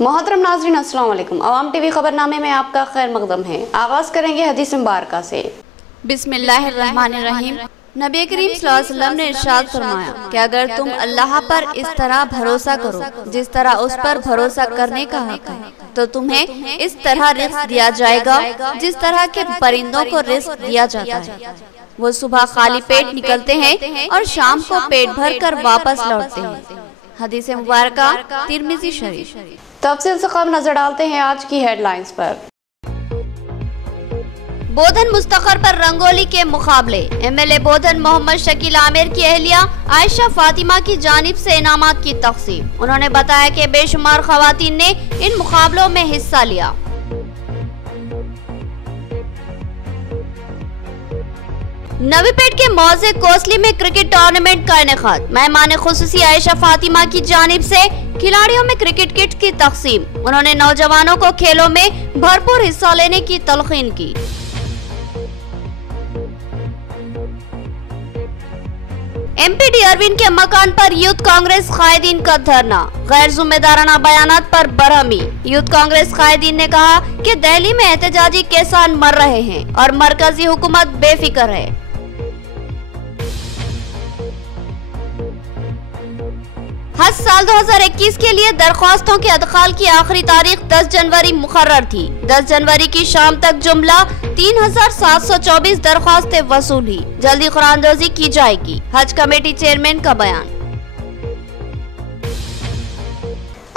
मोहतरम नाज़रीन अस्सलाम वालेकुम। अवाम टीवी खबरनामे में आपका खैर मकदम है। आगाज करेंगे हदीस मुबारका से। बिस्मिल्लाहिर्रहमानिर्रहीम। नबी करीम सल्लल्लाहु अलैहि वसल्लम ने इरशाद फरमाया कि अगर तुम अल्लाह पर इस तरह भरोसा करो जिस तरह उस पर भरोसा करने का हक है, तो तुम्हें इस तरह रिज़्क दिया जाएगा जिस तरह के परिंदों को रिज़्क दिया जाता है। वो सुबह खाली पेट निकलते हैं और शाम को पेट भर कर वापस लौटते हैं। हदीस मुबारका तिर्मिज़ी शरीफ। तफसील से कम नजर डालते हैं आज की हेडलाइंस पर। बोधन मुस्तखर पर रंगोली के मुकाबले। एमएलए बोधन मोहम्मद शकील आमिर की अहलिया आयशा फातिमा की जानिब से इनामात की तकसीम। उन्होंने बताया कि बेशुमार खवातीन ने इन मुकाबलों में हिस्सा लिया। नवीपेट के मौजे कोसली में क्रिकेट टूर्नामेंट का इनेकाद। मेहमान खुसूसी आयशा फातिमा की जानिब से खिलाड़ियों में क्रिकेट किट की तकसीम। उन्होंने नौजवानों को खेलों में भरपूर हिस्सा लेने की तलकीन की। एमपीडी अरविंद के मकान पर यूथ कांग्रेस कायदीन का धरना। गैर जिम्मेदाराना बयानात पर बरहमी। यूथ कांग्रेस कायदीन ने कहा कि दिल्ली में एहतजाजी किसान मर रहे हैं और मरकजी हुकूमत बेफिक्र है। हज साल 2021 के लिए दरख्वास्तों के अदखाल की आखिरी तारीख 10 जनवरी मुकर्रर थी। 10 जनवरी की शाम तक जुमला 3724 दरख्वास्तें वसूल हुई। जल्दी कुरानदोजी की जाएगी। हज कमेटी चेयरमैन का बयान।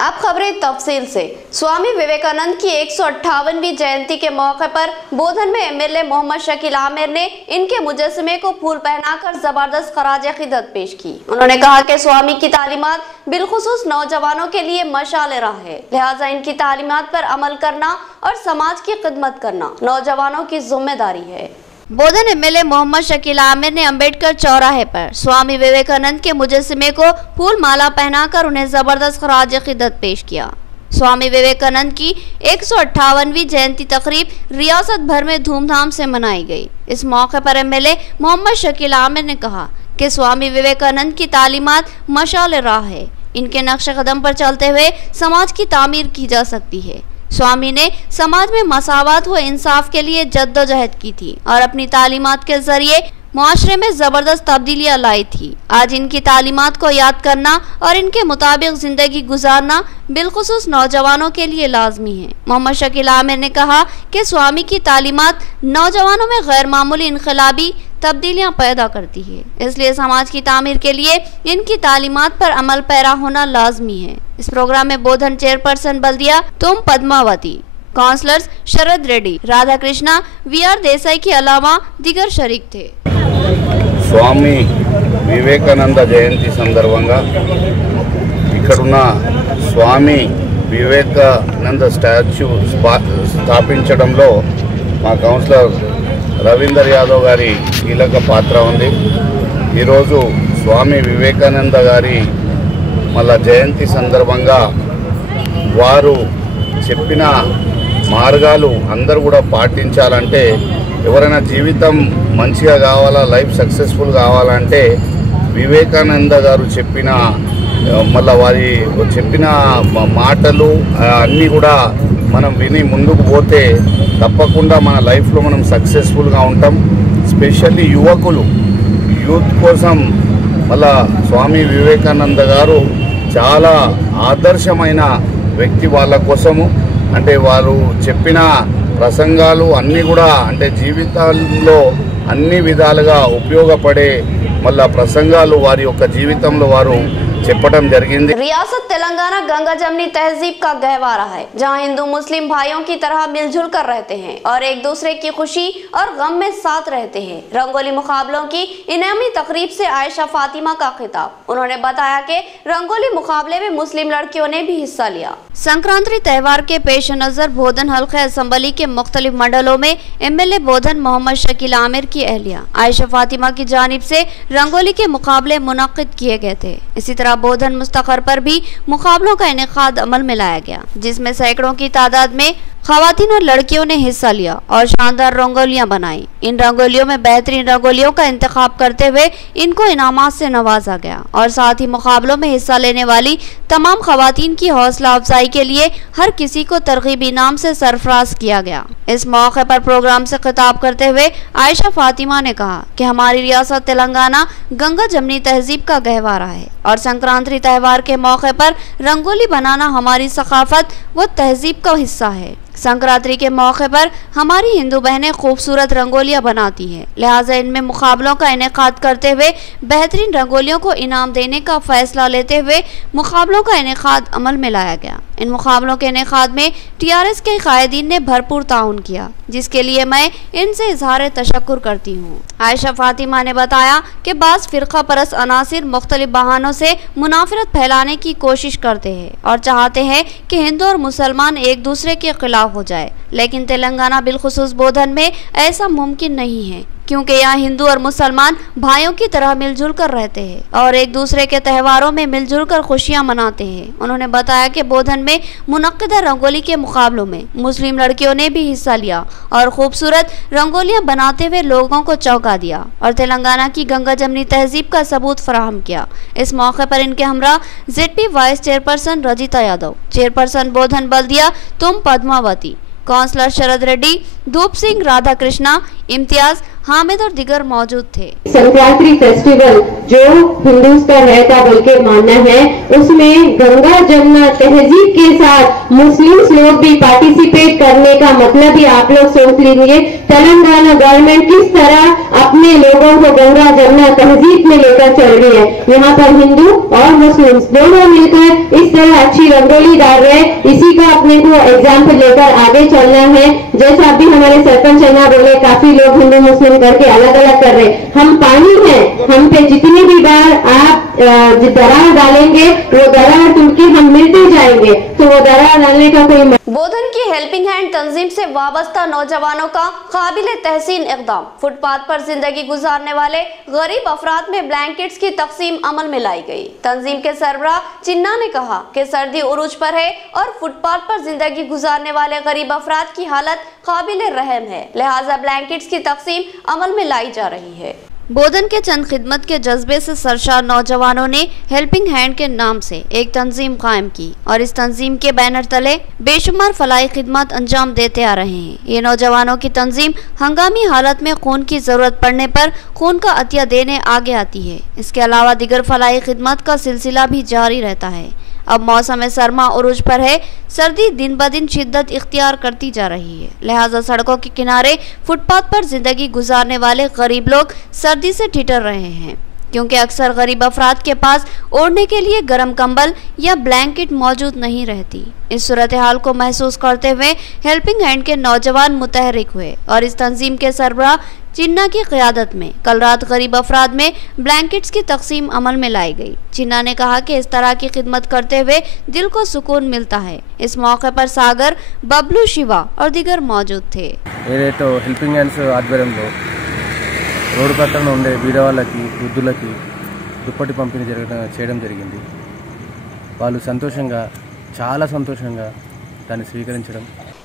अब खबरें तफसील से। स्वामी विवेकानंद की 158वीं जयंती के मौके पर बोधन में एमएलए मोहम्मद शकील आमिर ने इनके मुजस्समे को फूल पहनाकर जबरदस्त खराज अकीदत पेश की। उन्होंने कहा कि स्वामी की तालीमात बिलखुसूस नौजवानों के लिए मशाल राह है, लिहाजा इनकी तालीमात पर अमल करना और समाज की खिदमत करना नौजवानों की जिम्मेदारी है। बोधन एमएलए मोहम्मद शकील आमिर ने अंबेडकर चौराहे पर स्वामी विवेकानंद के मुजस्समे को फूल माला पहनाकर उन्हें जबरदस्त खराज अकीदत पेश किया। स्वामी विवेकानंद की 158वीं जयंती तकरीब रियासत भर में धूमधाम से मनाई गई। इस मौके पर एमएलए मोहम्मद शकील आमिर ने कहा कि स्वामी विवेकानंद की तालीमात मशाल राह है। इनके नक्श कदम पर चलते हुए समाज की तामीर की जा सकती है। स्वामी ने समाज में मसावत व इंसाफ के लिए जद्दोजहद की थी और अपनी तालीमात के जरिए मुआशरे में ज़बरदस्त तब्दीलियाँ लाई थी। आज इनकी तालीमात को याद करना और इनके मुताबिक ज़िंदगी गुजारना बिलखुसूस नौजवानों के लिए लाजमी है। मोहम्मद शकील आमिर ने कहा कि स्वामी की तालीमात नौजवानों में गैर मामूली इनकलाबी तब्दीलियाँ पैदा करती है, इसलिए समाज की तामीर के लिए इनकी तालीमात पर अमल पैरा होना लाजमी है। इस प्रोग्राम में बोधन चेयरपर्सन बल्दिया तुम पद्मावती, काउंसलर्स शरद रेड्डी, राधा कृष्णा, वीआर देसाई के अलावा दीगर शरीक थे। स्वामी विवेकानंद जयंती సందర్భంగా ఇక్కడున్న స్వామి వివేకానంద స్టాచ్యూ స్థాపించడంలో మా కౌన్సిలర్ రవీందర్ యాదవ్ గారి కీలక పాత్ర ఉంది। ఈరోజు స్వామి వివేకానంద గారి మళ్ళా జయంతి సందర్భంగా వారు చెప్పిన మార్గాలు అందరూ కూడా పాటించాలంటే, ఎవరైనా జీవితం మంచిగా కావాలా, లైఫ్ సక్సెస్ఫుల్ కావాలంటే వివేకానంద గారు చెప్పిన మళ్ళీ వారి చెప్పిన మాటలు అన్నీ కూడా మనం విని ముందుకు పోతే తప్పకుండా మన లైఫ్లో మనం సక్సెస్ఫుల్గా ఉంటాం। స్పెషల్లీ యువకులు యూత్ కోసం మళ్ళా స్వామి వివేకానంద గారు చాలా ఆదర్శమైన వ్యక్తి వాళ్ళ కోసము। అంటే వారు చెప్పిన ప్రసంగాలు అన్నీ కూడా అంటే జీవితాల్లో అన్ని విధాలుగా ఉపయోగపడే మళ్ళా ప్రసంగాలు వారి యొక్క జీవితంలో వారు చెప్పడం జరిగింది। रियासत तेलंगाना गंगा जमनी तहजीब का गहवारा है, जहां हिंदू मुस्लिम भाइयों की तरह मिलजुल कर रहते हैं और एक दूसरे की खुशी और गम में साथ रहते हैं। रंगोली मुकाबलों की इनामी तकरीब से आयशा फातिमा का खिताब। उन्होंने बताया कि रंगोली मुकाबले में मुस्लिम लड़कियों ने भी हिस्सा लिया। संक्रांति त्यौहार के पेश नजर बोधन हल्के असम्बली के मुख्तलिफ मंडलों में एमएलए बोधन मोहम्मद शकील आमिर की अहलिया आयशा फातिमा की जानिब से रंगोली के मुकाबले मुनक्किद किए गए थे। इसी तरह बोधन मुस्तखर पर भी मुकाबलों का इनेकाद अमल में लाया गया, जिसमें सैकड़ों की तादाद में खवातीन और लड़कियों ने हिस्सा लिया और शानदार रंगोलियां बनाई। इन रंगोलियों में बेहतरीन रंगोलियों का इंतखाब करते हुए इनको इनामात से नवाजा गया और साथ ही मुकाबलों में हिस्सा लेने वाली तमाम खवातीन की हौसला अफजाई के लिए हर किसी को तरगीबी इनाम से सरफराज किया गया। इस मौके पर प्रोग्राम से खिताब करते हुए आयशा फातिमा ने कहा कि हमारी रियासत तेलंगाना गंगा जमनी तहजीब का गहवारा है और संक्रांति त्यौहार के मौके पर रंगोली बनाना हमारी सकाफत व तहजीब का हिस्सा है। संक्रांति के मौके पर हमारी हिंदू बहनें खूबसूरत रंगोलियां बनाती हैं, लिहाजा इनमें मुकाबलों का इनेकाद करते हुए बेहतरीन रंगोलियों को इनाम देने का फैसला लेते हुए मुकाबलों का इनेकाद अमल में लाया गया। इन मुकाबलों के इनेकाद में टीआरएस के कायदीन ने भरपूर ताउन किया, जिसके लिए मैं इनसे इजहार तशक्कुर करती हूँ। आयशा फातिमा ने बताया कि बाज़ फ़िरक़ा परस्त अनासिर मुख्तलिफ बहानों से मुनाफरत फैलाने की कोशिश करते हैं और चाहते हैं कि हिंदू और मुसलमान एक दूसरे के खिलाफ हो जाए, लेकिन तेलंगाना बिलखुसूस बोधन में ऐसा मुमकिन नहीं है, क्योंकि यहाँ हिंदू और मुसलमान भाइयों की तरह मिलजुल कर रहते हैं और एक दूसरे के त्योहारों में मिलजुल कर खुशियाँ मनाते हैं। उन्होंने बताया कि बोधन में मुनक्किदा रंगोली के मुकाबलों में मुस्लिम लड़कियों ने भी हिस्सा लिया और खूबसूरत रंगोलियाँ बनाते हुए लोगों को चौंका दिया और तेलंगाना की गंगा जमनी तहजीब का सबूत फराहम किया। इस मौके पर इनके हमरा ZP vice chairperson Rajitha Yadav, chairperson Bodhan बल्दिया तुम पद्मावती, काउंसलर शरद रेड्डी, धूप सिंह, राधा कृष्णा, इम्तियाज, हामिद और दिगर मौजूद थे। संक्रांति फेस्टिवल जो हिंदूज का रहता बल्कि मानना है, उसमें गंगा जमुना तहजीब के साथ मुस्लिम लोग भी पार्टिसिपेट करने का मतलब ही आप लोग सोच लीजिए तेलंगाना गवर्नमेंट किस तरह अपने लोगों को गंगा जमुना तहजीब में लेकर चल रही है। यहाँ पर हिंदू और मुस्लिम दोनों मिलकर इस तरह अच्छी रंगोली डाल रहे हैं। इसी का अपने को एग्जाम्पल लेकर आगे चलना है। जैसा अभी हमारे सरपंच अन्ना बोले, काफी लोग हिंदू मुस्लिम करके अलग अलग कर रहे। हम पानी हैं, हम पे जितनी भी बार आप दरार डालेंगे वो दरार टूट के हम मिलते जाएंगे, तो वो दरार डालने का कोई बोधन की हेल्पिंग हैंड तंजीम से वाबस्ता नौजवानों का काबिल तहसीन इक़दाम। फुटपाथ पर जिंदगी गुजारने वाले गरीब अफराद में ब्लैंकेट्स की तकसीम अमल में लाई गई। तंजीम के सरबराह चिन्ना ने कहा कि सर्दी उरूज पर है और फुटपाथ पर जिंदगी गुजारने वाले गरीब अफराद की हालत काबिल रहम है, लिहाजा ब्लैंकेट्स की तकसीम अमल में लाई जा रही है। बोधन के चंद खिदमत के जज्बे से सरशार नौजवानों ने हेल्पिंग हैंड के नाम से एक तंजीम कायम की और इस तंजीम के बैनर तले बेशुमार फलाई खिदमत अंजाम देते आ रहे हैं। ये नौजवानों की तंजीम हंगामी हालत में खून की जरूरत पड़ने पर खून का अतिया देने आगे आती है। इसके अलावा दिगर फलाई खिदमत का सिलसिला भी जारी रहता है। अब मौसम सरमा उरूज पर है, सर्दी दिन ब दिन शिद्दत इख्तियार करती जा रही है, लिहाजा सड़कों के किनारे फुटपाथ पर जिंदगी गुजारने वाले गरीब लोग सर्दी से ठिठुर रहे हैं, क्योंकि अक्सर गरीब अफराद के पास ओढ़ने के लिए गर्म कंबल या ब्लैंकेट मौजूद नहीं रहती। इस सूरत हाल को महसूस करते हुए हेल्पिंग हैंड के नौजवान मुतहरिक हुए और इस तंजीम के सरबराह चिन्ना की क़यादत में कल रात गरीब अफराद में ब्लैंकेट्स की तकसीम अमल में लाई गई। चिन्ना ने कहा कि इस तरह की खिदमत करते हुए दिल को सुकून मिलता है। इस मौके पर सागर, बबलू, शिवा और दिगर मौजूद थे। हेल्पिंग हैंड्स ఆధ్వర్యంలో రోడ్డు పక్కన ఉండే బీద వాళ్ళకి, వృద్ధులకి దుప్పటి పంపిణీ చేయడం జరిగింది। వాళ్ళు సంతోషంగా, చాలా సంతోషంగా దాన్ని స్వీకరించడం।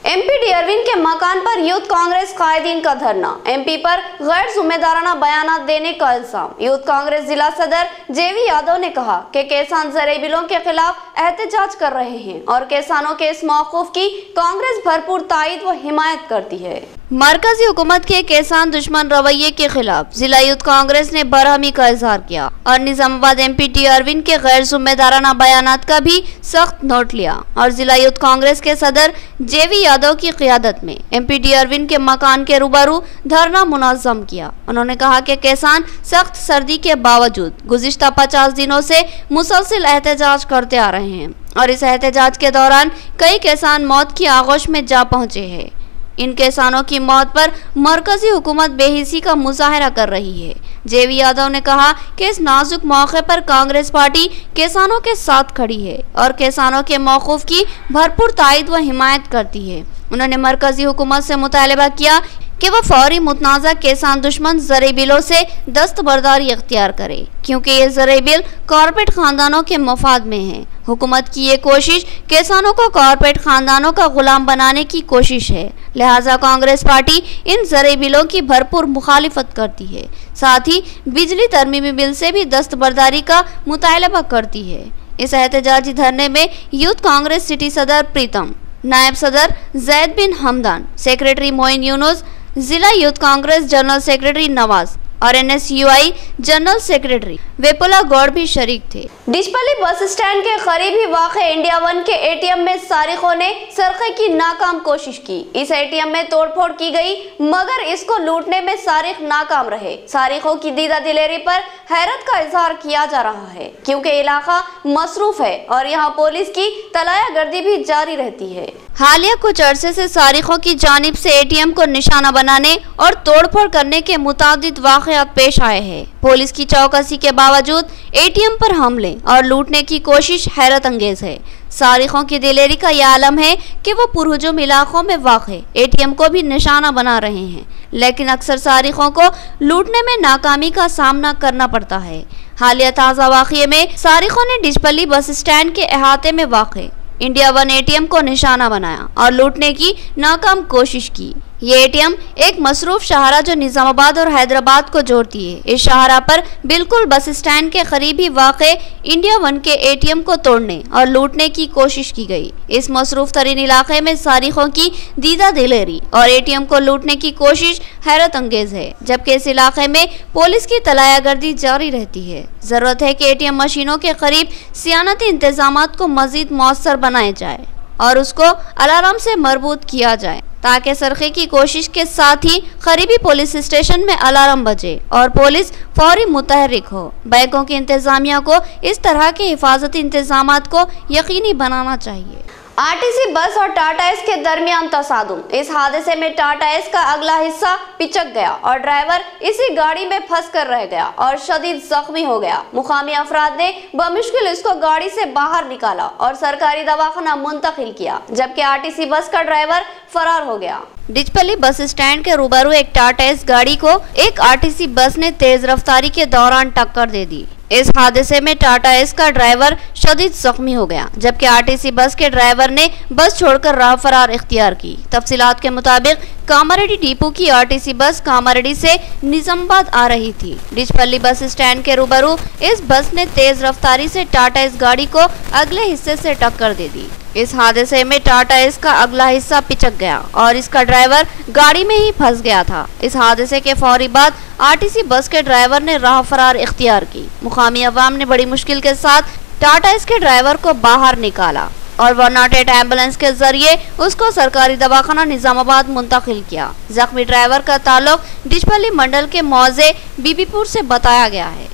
एमपी अरविंद के मकान पर यूथ कांग्रेस कायदीन का धरना, एमपी पर गैर जिम्मेदाराना बयान देने का इल्जाम। यूथ कांग्रेस जिला सदर जेवी यादव ने कहा कि किसान ज़रूरी बिलों के खिलाफ एहतजाज कर रहे हैं और किसानों के इस मौक़िफ़ की कांग्रेस भरपूर तायद व हिमायत करती है। मरकजी हुकूमत के किसान दुश्मन रवैये के खिलाफ जिला यूथ कांग्रेस ने बरहमी का इजहार किया और निजामाबाद एमपी अरविंद के गैर जिम्मेदाराना बयानात का भी सख्त नोट लिया और जिला यूथ कांग्रेस के सदर जेवी यादव की क़ियादत में एमपी अरविंद के मकान के रूबरू धरना मुनज़्ज़म किया। उन्होंने कहा कि किसान सख्त सर्दी के बावजूद गुज़िश्ता 50 दिनों से मुसलसल एहतजाज करते आ रहे हैं और इस एहतजाज के दौरान कई किसान मौत की आगोश में जा पहुँचे हैं। इन किसानों की मौत पर मरकजी हुकूमत बेहिसी का मुजाहरा कर रही है। जेवी यादव ने कहा कि इस नाजुक मौके पर कांग्रेस पार्टी किसानों के साथ खड़ी है और किसानों के मौक़िफ़ की भरपूर तायद व हिमायत करती है। उन्होंने मरकजी हुकूमत से मुतालबा किया कि वह फौरी मुतनाज़ा किसान दुश्मन ज़रूरी बिलों से दस्तबरदारी इख्तियार करे, क्योंकि ये ज़रूरी बिल कॉरपोरेट ख़ानदानों के मफाद में है। हुकूमत की ये कोशिश किसानों को कॉर्पोरेट खानदानों का गुलाम बनाने की कोशिश है। लिहाजा कांग्रेस पार्टी इन ज़रूरी बिलों की भरपूर मुखालिफत करती है। साथ ही बिजली तरमीमी बिल से भी दस्तबरदारी का मुतालबा करती है। इस एहतजाजी धरने में यूथ कांग्रेस सिटी सदर प्रीतम, नायब सदर जैद बिन हमदान, सेक्रेटरी मोइन यूनुस, जिला youth Congress general secretary Nawaz और NSUI जनरल सेक्रेटरी वेपुला गौड़ भी शरीक थे। डिचपल्ली बस स्टैंड के करीब ही वाक़े इंडिया वन के ATM में सारिकों ने सरक़े की नाकाम कोशिश की। इस ATM में तोड़फोड़ की गई मगर इसको लूटने में सारिक नाकाम रहे। सारिकों की दीदा दिलेरी पर हैरत का इजहार किया जा रहा है क्योंकि इलाका मसरूफ है और यहाँ पुलिस की तलायागर्दी भी जारी रहती है। हालिया कुछ अरसे से सारिकों की जानिब से ATM को निशाना बनाने और तोड़फोड़ करने के मुतादिद वाक़यात पेश आए हैं। पुलिस की चौकसी के बावजूद ATM पर हमले और लूटने की कोशिश हैरत अंगेज है। सारिकों की दिलेरी का यह आलम है कि वो पुरहुजूम इलाकों में वाक़े ATM को भी निशाना बना रहे हैं, लेकिन अक्सर सारिकों को लूटने में नाकामी का सामना करना पड़ता है। हालिया ताज़ा वाक़ये में सारिकों ने डिचपल्ली बस स्टैंड के अहाते में वाक़े इंडिया वन ATM को निशाना बनाया और लूटने की नाकाम कोशिश की। ये ATM एक मसरूफ शाहरा जो निजामाबाद और हैदराबाद को जोड़ती है। इस शाहरा पर बिल्कुल बस स्टैंड के करीब ही वाक़े इंडिया वन के ATM को तोड़ने और लूटने की कोशिश की गई। इस मसरूफ तरीन इलाके में सारिकों की दीदा दिलेरी और ATM को लूटने की कोशिश हैरत अंगेज है, जबकि इस इलाके में पुलिस की तलायागर्दी जारी रहती है। ज़रूरत है कि ATM मशीनों के करीब सियानती इंतजामात को मज़ीद मौसर बनाए जाए और उसको अलार्म से मरबूत किया जाए ताकि सरक़े की कोशिश के साथ ही करीबी पुलिस स्टेशन में अलार्म बजे और पुलिस फौरी मुतहरिक हो। बैंकों की इंतजामिया को इस तरह के हिफाजती इंतजामात को यकीनी बनाना चाहिए। RTC बस और टाटा एस के दरमियान तसादुम। इस हादसे में टाटा एस का अगला हिस्सा पिचक गया और ड्राइवर इसी गाड़ी में फंस कर रह गया और शदीद जख्मी हो गया। मुकामी अफराद ने बमुश्किल इसको गाड़ी से बाहर निकाला और सरकारी दवाखाना मुंतकिल किया, जबकि RTC बस का ड्राइवर फरार हो गया। डिचपल्ली बस स्टैंड के रूबरू एक टाटा एस गाड़ी को एक RTC बस ने तेज रफ्तारी के दौरान टक्कर दे दी। इस हादसे में टाटा एस का ड्राइवर शदीद जख्मी हो गया, जबकि RTC बस के ड्राइवर ने बस छोड़कर राह फरार इख्तियार की। तफसीलात के मुताबिक कामारेड्डी डिपो की RTC बस कामारेड्डी से निजामाबाद आ रही थी। डिचपल्ली बस स्टैंड के रूबरू इस बस ने तेज रफ्तारी से टाटा एस गाड़ी को अगले हिस्से से टक्कर दे दी। इस हादसे में टाटा एस का अगला हिस्सा पिचक गया और इसका ड्राइवर गाड़ी में ही फंस गया था। इस हादसे के फौरी बाद RTC बस के ड्राइवर ने राह फरार इख्तियार की। मुकामी अवाम ने बड़ी मुश्किल के साथ टाटा एस के ड्राइवर को बाहर निकाला और 108 एम्बुलेंस के जरिए उसको सरकारी दवाखाना निजामाबाद मुंतकिल किया। जख्मी ड्राइवर का ताल्लुक डिचपल्ली मंडल के मौजे बीबीपुर से बताया गया है।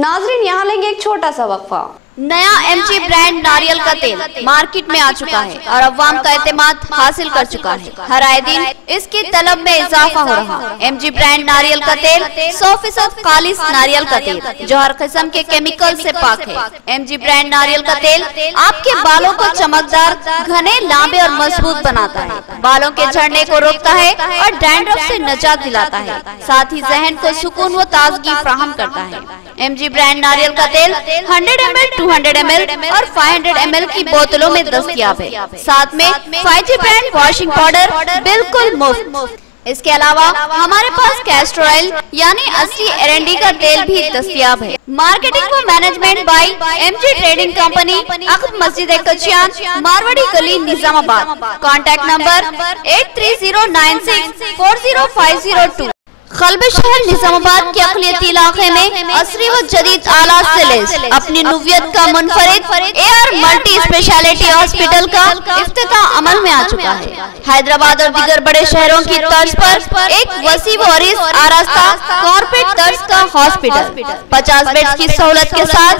नाजरीन, यहाँ लेंगे एक छोटा सा वक्फा। नया MG ब्रांड नारियल का तेल मार्केट में आ चुका है और अवाम का एतमाद हासिल कर चुका है। हर आए दिन इसकी तलब में इजाफा हो रहा है। MG ब्रांड नारियल का तेल 100% खालिस नारियल का तेल जो हर किस्म के केमिकल से पाक है। MG ब्रांड नारियल का तेल आपके बालों को चमकदार, घने, लांबे और मजबूत बनाता है, बालों के झड़ने को रोकता है और डैंड्रफ से निजात दिलाता है, साथ ही जहन को सुकून व ताजगी फराहम करता है। MG ब्रांड नारियल का तेल 100 ml, 200 ml और 500 ml की बोतलों में दस्तयाब है। साथ में 5G ब्रांड वॉशिंग पाउडर बिल्कुल मुफ्त। इसके अलावा हमारे पास कैस्टर ऑयल यानी असली R&D का तेल भी दस्तयाब है। मार्केटिंग व management by MG trading company, अक़ब मस्जिद कचियान, मारवाड़ी गली, निजामाबाद। Contact number 8309640502। कल्ब शहर निजामाबाद के अक़लियती इलाके में असरी व जदीद आलात से लैस अपनी नुवियत का मुनफरिद AR मल्टी स्पेशलिटी हॉस्पिटल का इफ्तिताह अमल में आ चुका है। हैदराबाद और दीगर बड़े शहरों की तर्ज पर एक वसी व अरीज आरास्ता कॉर्पोरेट तर्ज का हॉस्पिटल, 50 बेड्स की सहूलत के साथ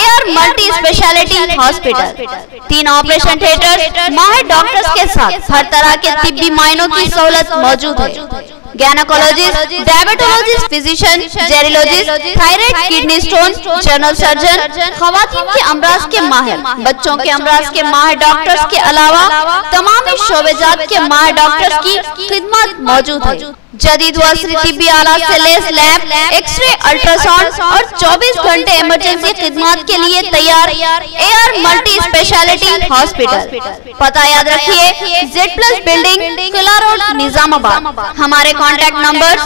AR multi speciality hospital, 3 operation theatre, माहिर डॉक्टर्स के साथ हर तरह के तिब्बी मायनों की सहूलत मौजूद है। Gynaecologist, diabetologist, physician, gerontologist, thyroid, kidney stone, general surgeon, खवातीन के अमराज के माहिर, बच्चों के अमराज के माहिर डॉक्टर्स के अलावा तमाम शोबेजात के माहिर डॉक्टर्स की खिदमत मौजूद है। जदीद तिब्बी आलात से लैस लैब, एक्सरे, अल्ट्रासाउंड और 24 घंटे इमरजेंसी खिदमत के लिए तैयार एआर मल्टी स्पेशलिटी हॉस्पिटल। पता याद रखिए, Z+ बिल्डिंग, किला रोड, निजामाबाद। हमारे कॉन्टैक्ट नंबर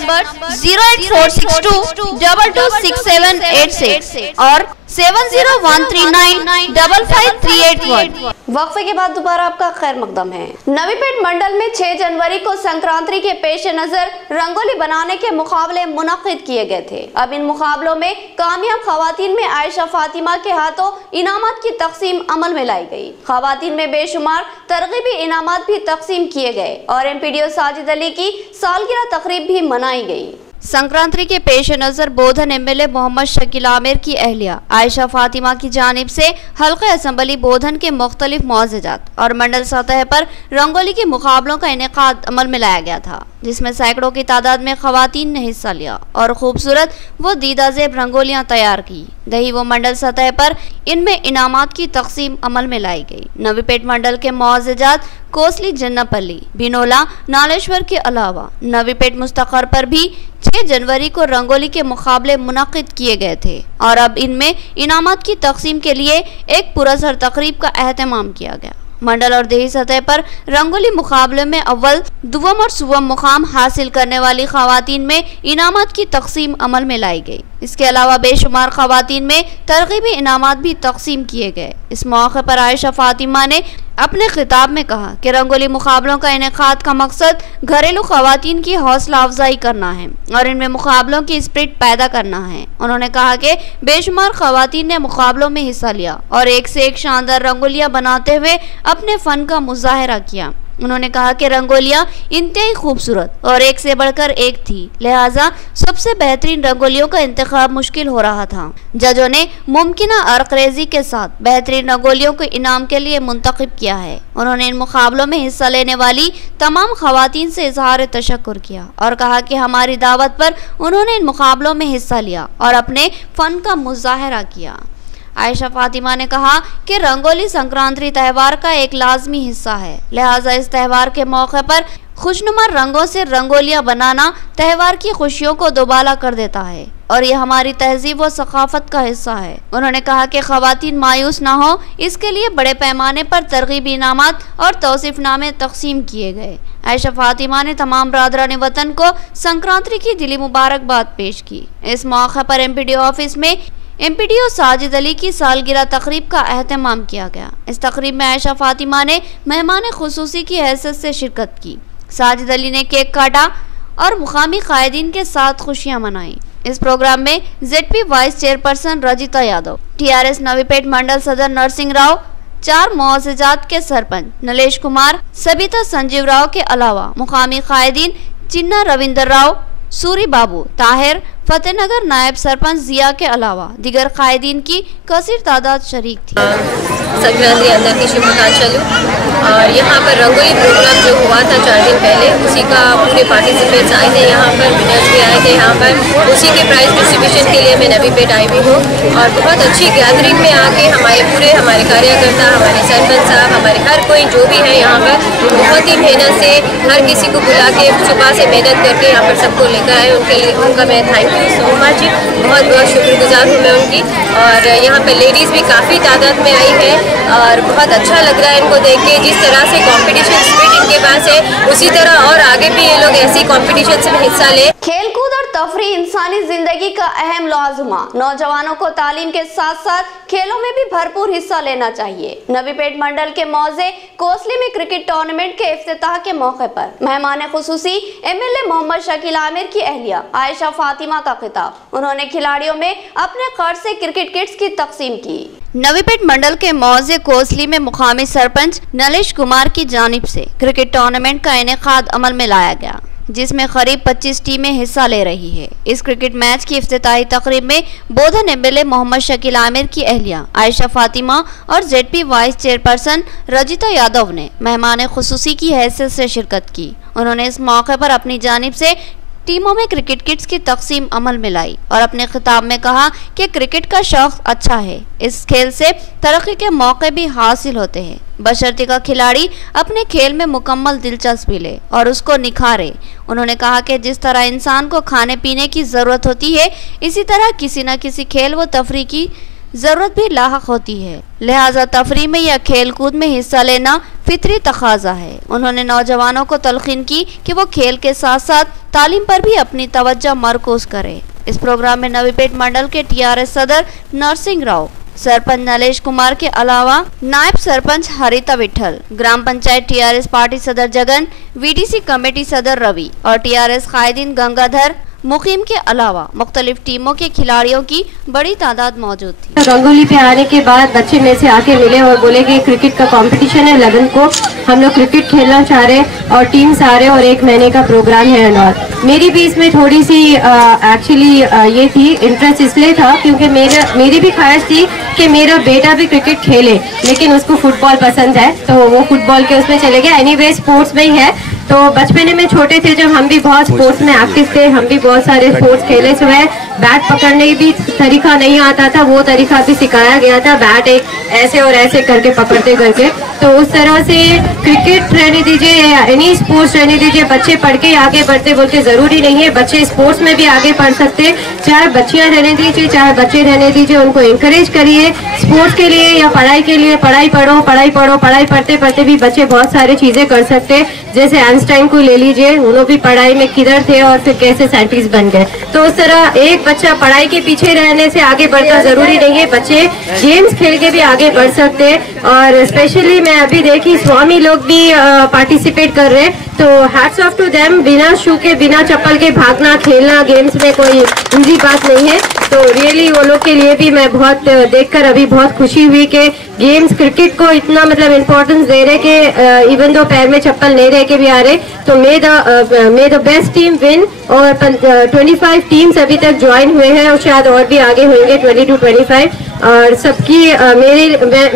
08462 226786 और 7013955381। वक्फे के बाद दोबारा आपका खैर मकदम है। नवीपेट मंडल में 6 जनवरी को संक्रांति के पेश नजर रंगोली बनाने के मुकाबले मुनक्किद किए गए थे। अब इन मुकाबलों में कामयाब खवातीन में आयशा फातिमा के हाथों इनामात की तकसीम अमल में लाई गई। खवातीन में बेशुमार तरगीबी इनामात भी तकसीम किए गए और MPDO साजिद अली की सालगिरह तकरीब भी मनाई गई। संक्रांति के पेश नजर बोधन MLA मोहम्मद शकील आमिर की अहलिया आयशा फातिमा की जानिब से हल्के असम्बली बोधन के मुख्तलिफ मुआवजात और मंडल सतह पर रंगोली के मुकाबलों का इनेकाद अमल में लाया गया था, जिसमें सैकड़ों की तादाद में खवातीन ने हिस्सा लिया और खूबसूरत व दीदाजेब रंगोलियां तैयार की गई। वो मंडल सतह पर इनमें इनामात की तकसीम अमल में लाई गई। नवीपेट मंडल के मुआवजात कोसली, जन्नापल्ली, बिनोला, नालेश्वर के अलावा नवीपेट मुस्तकर पर भी 6 जनवरी को रंगोली के मुकाबले मुनक्किद किए गए थे और अब इनमें इनामात की तकसीम के लिए एक पुरअसर तकरीब का एहतमाम किया गया। मंडल और देही सतह पर रंगोली मुकाबले में अव्वल, दुवम और सुवम मुकाम हासिल करने वाली खवातीन में इनामात की तकसीम अमल में लाई गई। इसके अलावा बेशुमार खवातीन में तरगीबी इनामात भी तकसीम किए गए। इस मौके पर आयशा फातिमा ने अपने खिताब में कहा कि रंगोली मुकाबलों का इनेकाद का मकसद घरेलू खवातीन की हौसला अफजाई करना है और इनमें मुकाबलों की स्पिरिट पैदा करना है। उन्होंने कहा कि बेशुमार खवातीन ने मुकाबलों में हिस्सा लिया और एक से एक शानदार रंगोलियां बनाते हुए अपने फन का मुजाहिरा किया। उन्होंने कहा कि रंगोलियां इंतहाई खूबसूरत और एक से बढ़कर एक थी, लिहाजा सबसे बेहतरीन रंगोलियों का इंतखाब मुश्किल हो रहा था। जजों ने मुमकिना अरकरेजी के साथ बेहतरीन रंगोलियों को इनाम के लिए मुंतखब किया है। उन्होंने इन मुकाबलों में हिस्सा लेने वाली तमाम खवातीन से इजहार तशक्कुर किया और कहा कि हमारी दावत पर उन्होंने इन मुकाबलों में हिस्सा लिया और अपने फन का मुजाहिरा किया। आयशा फातिमा ने कहा कि रंगोली संक्रांति त्यौहार का एक लाजमी हिस्सा है, लिहाजा इस त्यौहार के मौके पर खुशनुमा रंगों से रंगोलियां बनाना त्यौहार की खुशियों को दोबाला कर देता है और ये हमारी तहजीब व सकाफत का हिस्सा है। उन्होंने कहा कि खवातीन मायूस ना हो, इसके लिए बड़े पैमाने पर तरगीबी इनामात और तौसीफनामे तकसीम किए गए। आयशा फातिमा ने तमाम बरादरान वतन को संक्रांति की दिली मुबारकबाद पेश की। इस मौके पर MPDO ऑफिस में MPDO साजिद अली की सालगिरह तकरीब का एहतमाम किया गया। इस तकरीब में आयशा फातिमा ने मेहमान खुसूसी की हैसियत से शिरकत की। साजिद अली ने केक काटा और मुकामी कायदीन के साथ खुशियां मनाई। इस प्रोग्राम में ZP vice chairperson Rajitha Yadav, TRS Navipet mandal सदर नरसिंह राव, 4 मुआवजात के सरपंच नलेश कुमार, सबिता संजीव राव के अलावा मुकामी कायदीन चिन्ना रविंदर राव, सूरी बाबू, ताहिर, फतेहनगर नायब सरपंच जिया के अलावा दिगर कायदीन की कसीर तादाद शरीक थी। संक्रांति अंदर की शुभकामनाएं और यहाँ पर रंगोली प्रोग्राम जो हुआ था 4 दिन पहले, उसी का पूरे पार्टिसिपेंट्स आए थे यहाँ पर, विनर्स भी आए थे यहाँ पर। उसी के प्राइज डिस्ट्रीब्यूशन के लिए मैं नवीपेट आई हुई हूँ और बहुत अच्छी गैदरिंग में आके हमारे कार्यकर्ता, हमारे सरपंच साहब, हमारे हर कोई जो भी है यहाँ पर बहुत ही मेहनत से हर किसी को बुला के सुबह से मेहनत करके यहाँ पर सबको लेकर आए। उनके लिए उनका मैं थैंक यू सो मच, बहुत बहुत शुक्रगुजार हूँ मैं उनकी। और यहाँ पर लेडीज़ भी काफ़ी तादाद में आई है और बहुत अच्छा लग रहा है इनको देख के। जिस तरह से कंपटीशन स्पिरिट इनके पास है, उसी तरह और आगे भी ये लोग ऐसे कंपटीशन में हिस्सा ले। खेलकूद और तफरीह इंसानी जिंदगी का अहम लाज़िमा। नौजवानों को तालीम के साथ साथ खेलों में भी भरपूर हिस्सा लेना चाहिए। नवीपेट मंडल के मौजे कोसली में क्रिकेट टूर्नामेंट के इफ्तिताह के मौके पर मेहमान खुसूसी MLA मोहम्मद शकील आमिर की अहलिया आयशा फातिमा का खिताब। उन्होंने खिलाड़ियों में अपने खर्च से क्रिकेट किट्स की तकसीम की। नवीपेट मंडल के मौजे कोसली में मुकामी सरपंच नलेश कुमार की जानिब से क्रिकेट टूर्नामेंट का इनेकाद अमल में लाया गया, जिसमें करीब 25 टीमें हिस्सा ले रही है। इस क्रिकेट मैच की इफ्तिताही तकरीब में बोधन MLA मोहम्मद शकील आमिर की अहलिया आयशा फातिमा और ZP vice chairperson Rajitha Yadav ने मेहमान खुसूसी की हैसियत से शिरकत की। उन्होंने इस मौके पर अपनी जानिब से टीमों में क्रिकेट किट्स की तकसीम अमल में लाई और अपने खिताब में कहा कि क्रिकेट का शौक अच्छा है, इस खेल से तरक्की के मौके भी हासिल होते हैं, बशर्ते का खिलाड़ी अपने खेल में मुकम्मल दिलचस्पी ले और उसको निखारे। उन्होंने कहा कि जिस तरह इंसान को खाने पीने की ज़रूरत होती है, इसी तरह किसी न किसी खेल व तफरी की ज़रूरत भी लाहक होती है, लिहाजा तफरी में या खेल कूद में हिस्सा लेना फितरी तकाजा है। उन्होंने नौजवानों को तलकीन की कि वो खेल के साथ साथ तालीम पर भी अपनी तवज्जो मरकूज करें। इस प्रोग्राम में नवीपेट मंडल के TRS सदर नरसिंह राव, सरपंच नलेश कुमार के अलावा नायब सरपंच हरिता विठल, ग्राम पंचायत TRS पार्टी सदर जगन, VDC कमेटी सदर रवि और TRS कायदीन गंगाधर मुकीम के अलावा मुख्तलिफ टीमों के खिलाड़ियों की बड़ी तादाद मौजूद थी। रंगोली पे आने के बाद बच्चे मेरे से आके मिले और बोले कि क्रिकेट का कंपटीशन है 11 को, हम लोग क्रिकेट खेलना चाह रहे और टीम्स आ रहे और 1 महीने का प्रोग्राम है एंड ऑल। मेरी भी इसमें थोड़ी सी एक्चुअली ये थी, इंटरेस्ट इसलिए था क्योंकि मेरी भी ख्वाहिश थी कि मेरा बेटा भी क्रिकेट खेले, लेकिन उसको फुटबॉल पसंद है तो वो फुटबॉल के उसमें चले गए। एनीवे स्पोर्ट्स में ही है, तो बचपन में छोटे थे जब हम भी बहुत स्पोर्ट्स में एक्टिव थे, हम भी बहुत सारे स्पोर्ट्स खेले हुए। बैट पकड़ने भी तरीका नहीं आता था, वो तरीका भी सिखाया गया था, बैट एक ऐसे और ऐसे करके पकड़ते करके। तो उस तरह से क्रिकेट रहने दीजिए या एनी स्पोर्ट्स रहने दीजिए, बच्चे पढ़ के आगे बढ़ते बोलते जरूरी नहीं है, बच्चे स्पोर्ट्स में भी आगे बढ़ सकते। चाहे बच्चियां रहने दीजिए चाहे बच्चे रहने दीजिए, उनको इंकरेज करिए स्पोर्ट्स के लिए या पढ़ाई के लिए। पढ़ाई पढ़ो, पढ़ाई पढ़ते पढ़ते भी बच्चे बहुत सारी चीजें कर सकते। जैसे आइंस्टाइन को ले लीजिए, उन्होंने भी पढ़ाई में किधर थे और फिर कैसे साइंटिस्ट बन गए। तो उस तरह एक बच्चा पढ़ाई के पीछे रहने से आगे बढ़ना जरूरी नहीं है, बच्चे गेम्स खेल के भी आगे बढ़ सकते हैं। और स्पेशली मैं अभी देखी स्वामी लोग भी पार्टिसिपेट कर रहे हैं, तो हैट्स ऑफ टू देम। बिना शू के बिना चप्पल के भागना खेलना गेम्स में कोई इजी बात नहीं है, तो रियली वो लोग के लिए भी मैं बहुत देखकर अभी बहुत खुशी हुई कि गेम्स क्रिकेट को इतना मतलब इम्पोर्टेंस दे रहे कि इवन दो पैर में चप्पल नहीं रह के भी आ रहे। तो मे द बेस्ट टीम विन। और 25 टीम्स अभी तक ज्वाइन हुए हैं और शायद और भी आगे होंगे 20 to 25। और सबकी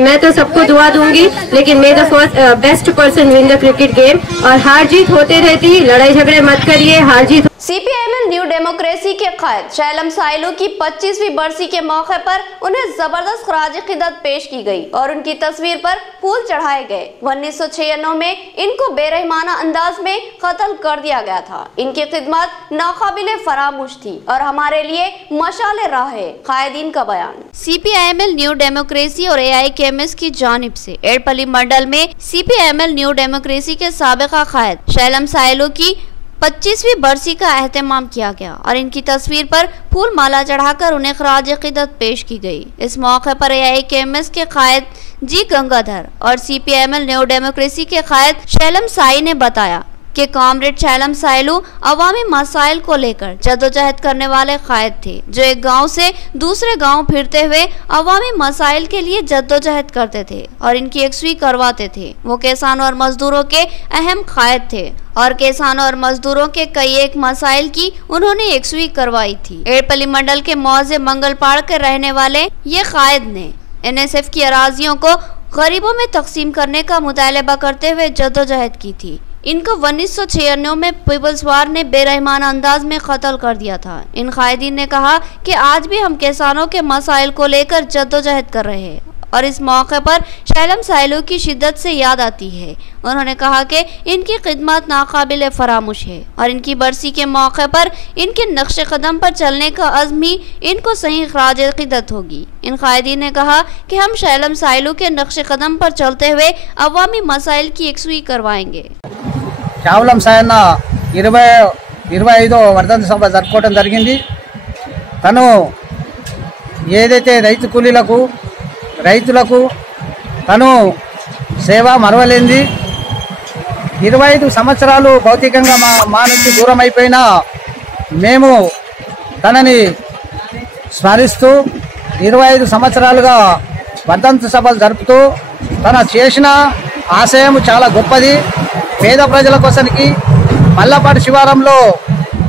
मैं तो सबको दुआ दूंगी, लेकिन मे the first best person win the cricket game. और हार जीत होते रहती, लड़ाई झगड़े मत करिए, हार जीत। CPIML न्यू डेमोक्रेसी के कायद शैलम साइलू की 25वीं बरसी के मौके पर उन्हें जबरदस्त खराज खिदमत पेश की गई और उनकी तस्वीर पर फूल चढ़ाए गए। 1996 में इनको बेरहमाना अंदाज में कत्ल कर दिया गया था। इनकी खिदमत नाकाबिले फरामोश थी और हमारे लिए मशाले राह है। कायदीन का बयान। CPIML न्यू डेमोक्रेसी और AIKMS की जानिब से एड़पल्ली मंडल में CPIML न्यू डेमोक्रेसी के साबिका कायद शैलम साइलू की 25वीं बरसी का एहतमाम किया गया और इनकी तस्वीर पर फूल माला चढ़ाकर उन्हें खराज क़िदत पेश की गई। इस मौके पर AIKMS के कायद जी गंगाधर और CPIML न्यू डेमोक्रेसी के कायद शैलम साई ने बताया कि कॉमरेड शैलम साइलू अवामी मसाइल को लेकर जद्दोजहद करने वाले कायद थे, जो एक गांव से दूसरे गांव फिरते हुए अवामी मसाइल के लिए जद्दोजहद करते थे और इनकी यकसुई करवाते थे। वो किसानों और मजदूरों के अहम कायद थे और किसानों और मजदूरों के कई एक मसाइल की उन्होंने यकसुई करवाई थी। एड़पल्ली मंडल के मौजे मंगलपाड़ के रहने वाले ये कायद ने NSF की अराजियों को गरीबों में तकसीम करने का मुतालबा करते हुए जद्दोजहद की थी। इनको 1996 में पीपल्स वार ने बेरहमाना अंदाज में कत्ल कर दिया था। इन कायदीन ने कहा कि आज भी हम किसानों के मसाइल को लेकर जद्दोजहद कर रहे हैं और इस मौके पर शैलम साइलू की शिद्दत से याद आती है। उन्होंने कहा कि इनकी खिदमत नाकाबिले फरामोश है और इनकी बरसी के मौके पर इनके नक्श कदम पर चलने का अज़्म ही इनको सही खराज क़िदत होगी। इन कायदीन ने कहा कि हम शैलम साइलू के नक्श कदम पर चलते हुए अवामी मसाइल की यकसुई करवाएंगे। కేవలం సాయన్న 25వ వర్ధంతి సభ జరుపుకోవడం జరిగింది. తను ఏదైతే రైతులకు తను సేవ మరవలేంది. 25 సంవత్సరాలు భౌతికంగా మా నుంచి దూరం అయిపోయినా మేము తనని స్మరిస్తూ 25 సంవత్సరాలుగా వర్ధంతి సభలు జరుపుతూ తన చేసిన ఆశయం చాలా గొప్పది. పేద ప్రజల కోసానికి మల్లపాటి శివారంలో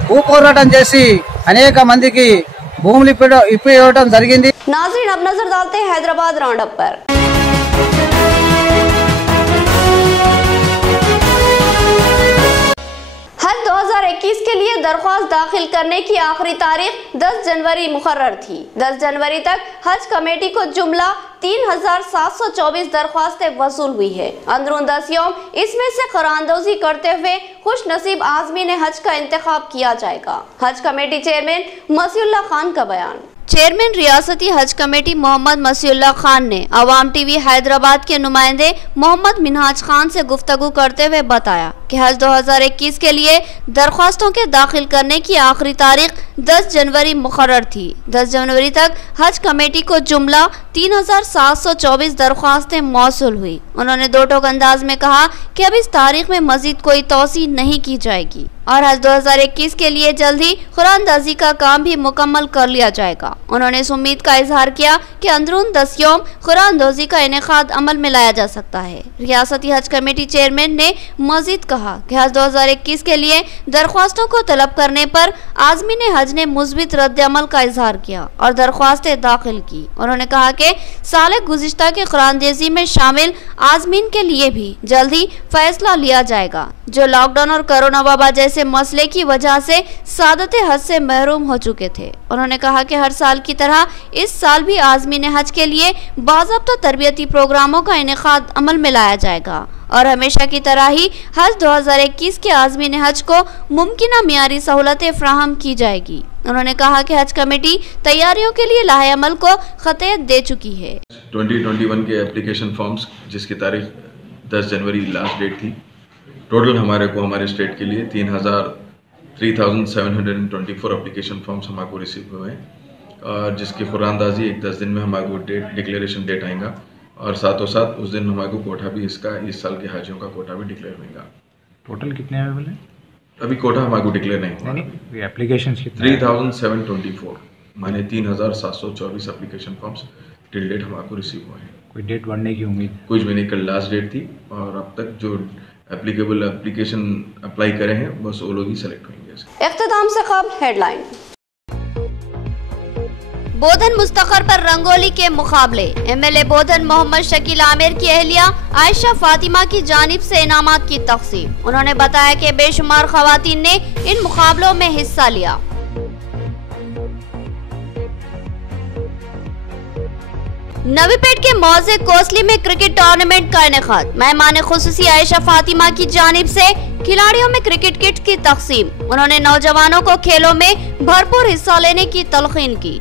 భూపోరాటం చేసి అనేక మందికి భూములు ఇప్పివ్వడం జరిగింది. नाज़रीन, अब नजर डालते हैं हैदराबाद राउंडअप पर। हज 2021 2021 के लिए दरख्वास्त दाखिल करने की आखिरी तारीख 10 जनवरी मुकर्रर थी। 10 जनवरी तक हज कमेटी को जुमला 3724 दरख्वास्तें वसूल हुई है। अंदरून 10 यौम इसमें से खरानदोजी करते हुए खुश नसीब आज़मीन हज का इंतखाब किया जाएगा। हज कमेटी चेयरमैन मसीउल्लाह खान का बयान। चेयरमैन रियासती हज कमेटी मोहम्मद मसीउल्लाह खान ने अवाम टीवी हैदराबाद के नुमाइंदे मोहम्मद मिनहाज खान से गुफ्तगू करते हुए बताया कि हज 2021 के लिए दरख्वास्तों के दाखिल करने की आखिरी तारीख 10 जनवरी मुकर्रर थी। 10 जनवरी तक हज कमेटी को जुमला 3724 दरख्वास्तें मौसूल हुई। उन्होंने दो टोक अंदाज में कहा कि अब इस तारीख में मजीद कोई तौसी नहीं की जाएगी और हज 2021 के लिए जल्द ही खुरानंदाजी का काम भी मुकम्मल कर लिया जाएगा। उन्होंने इस उम्मीद का इजहार किया कि अंदरून 10 यौम खुरानंदाजी का इनेकाद अमल में लाया जा सकता है। रियासती हज कमेटी चेयरमैन ने मजीद कहा कि हज 2021 के लिए दरख्वास्तों को तलब करने पर आज़मीन हज ने मुस्बित रद्द अमल का इजहार किया और दरख्वास्तें दाखिल की। उन्होंने कहा कि साल गुज़िश्ता के खुरानंदाजी में शामिल आज़मीन के लिए भी जल्द ही फैसला लिया जाएगा जो लॉकडाउन और कोरोना वबा जैसे मसले की वजह से सादत हज से महरूम हो चुके थे। उन्होंने कहा कि हर साल की तरह इस साल भी आज़मीन हज के लिए बाज़ाब्ता तरबियती प्रोग्रामों का इनेकाद अमल में लाया जाएगा और हमेशा की तरह ही हज 2021 के आज़मीन हज को मुमकिना मियारी सहूलतें फ्राहम की जाएगी। उन्होंने कहा कि हज कमेटी तैयारियों के लिए लाहे अमल को खतयत दे चुकी है। 2021 के एप्लीकेशन फॉर्म्स जिसकी तारीख 10 जनवरी लास्ट डेट थी, टोटल हमारे स्टेट के लिए 3,724 एप्लीकेशन फॉर्म्स हमारे को रिसीव हुए हैं और जिसकी खुरानंदाजी 10 दिन में हमारे को डिक्लेरेशन डेट आएगा और साथों साथ उस दिन हमारे को कोटा भी इसका इस साल के हाजियों का कोटा भी डिक्लेयर होगा। टोटल कितने अवेलेबल है? अभी कोटा हमारे को डिक्लेयर नहीं हुआ। एप्लीकेशन 3,724 माने 3,724 एप्लीकेशन फॉर्म्स टिल डेट हमारे को रिसीव हुए हैं। कोई डेट बढ़ने की उम्मीद? कुछ भी नहीं, कल लास्ट डेट थी और अब तक जो एप्लीकेबल एप्लीकेशन अप्लाई करे हैं बस वो लोग ही सेलेक्ट होंगे। इख्तिताम से खबर हेडलाइन। बोधन मुस्तकर पर रंगोली के मुकाबले। एमएलए बोधन मोहम्मद शकील आमिर की अहलिया आयशा फातिमा की जानिब से इनामात की तक़सीम। उन्होंने बताया कि बेशुमार खवातीन ने इन मुकाबलों में हिस्सा लिया। नवीपेट के मौजे कोसली में क्रिकेट टूर्नामेंट का इनेकाद। मेहमान खुसूसी आयशा फातिमा की जानिब से खिलाड़ियों में क्रिकेट किट की तक़सीम। उन्होंने नौजवानों को खेलों में भरपूर हिस्सा लेने की तलकीन की।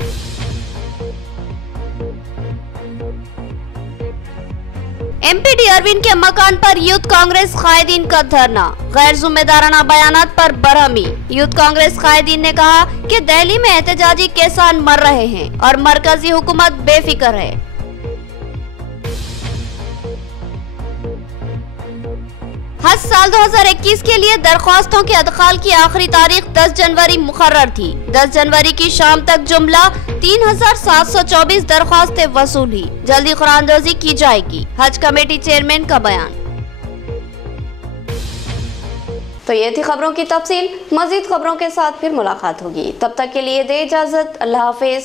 एमपीडी अरविंद के मकान पर यूथ कांग्रेस कायदीन का धरना। गैर जिम्मेदाराना बयानात पर बरहमी। यूथ कांग्रेस कायदीन ने कहा कि दिल्ली में एहतजाजी किसान मर रहे हैं और मरकजी हुकूमत बेफिक्र है। हज साल 2021 के लिए दरख्वास्तों के अदखाल की आखिरी तारीख 10 जनवरी मुकर्रर थी। 10 जनवरी की शाम तक जुमला 3,724 दरख्वास्तें वसूल हुई। जल्दी खुरानंदाजी की जाएगी। हज कमेटी चेयरमैन का बयान। तो ये थी खबरों की तफसील। मजीद खबरों के साथ फिर मुलाकात होगी। तब तक के लिए दे इजाजत। अल्लाह हाफिज।